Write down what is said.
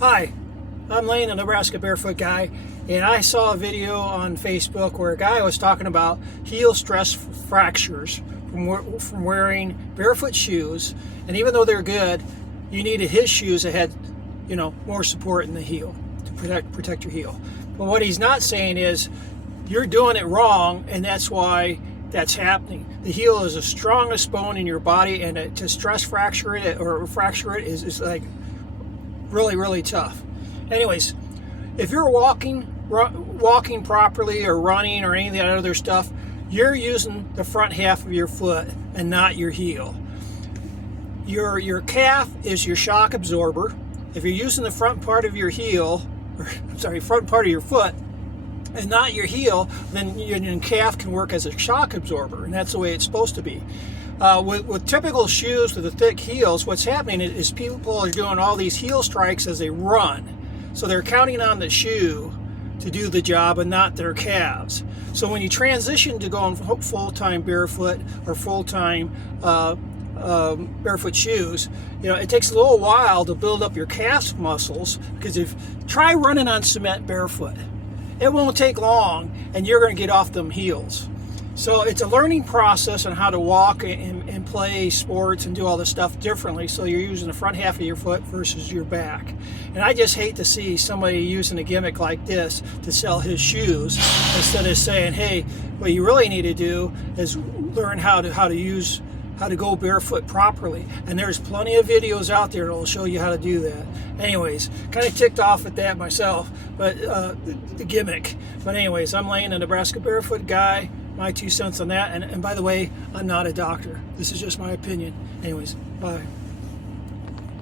Hi, I'm Lane, the Nebraska Barefoot guy, and I saw a video on Facebook where a guy was talking about heel stress fractures from wearing barefoot shoes, and even though they're good, you needed his shoes that had, more support in the heel to protect your heel. But what he's not saying is you're doing it wrong, and that's why that's happening. The heel is the strongest bone in your body, and to stress fracture it or fracture it is like really tough. Anyways, if you're walking properly or running or any of that other stuff, you're using the front half of your foot and not your heel. Your calf is your shock absorber. If you're using the front part of your front part of your foot and not your heel, then your calf can work as a shock absorber, and that's the way it's supposed to be. With typical shoes with the thick heels, what's happening is people are doing all these heel strikes as they run. So they're counting on the shoe to do the job and not their calves. So when you transition to going full-time barefoot or full-time barefoot shoes, it takes a little while to build up your calf muscles, because try running on cement barefoot. It won't take long and you're going to get off them heels. So it's a learning process on how to walk and play sports and do all this stuff differently. So you're using the front half of your foot versus your back. And I just hate to see somebody using a gimmick like this to sell his shoes instead of saying, hey, what you really need to do is learn how to go barefoot properly. And there's plenty of videos out there that will show you how to do that. Anyways, kind of ticked off at that myself, but the gimmick. But anyways, I'm Lane, a Nebraska Barefoot guy. My 2 cents on that. And by the way, I'm not a doctor. This is just my opinion. Anyways, bye.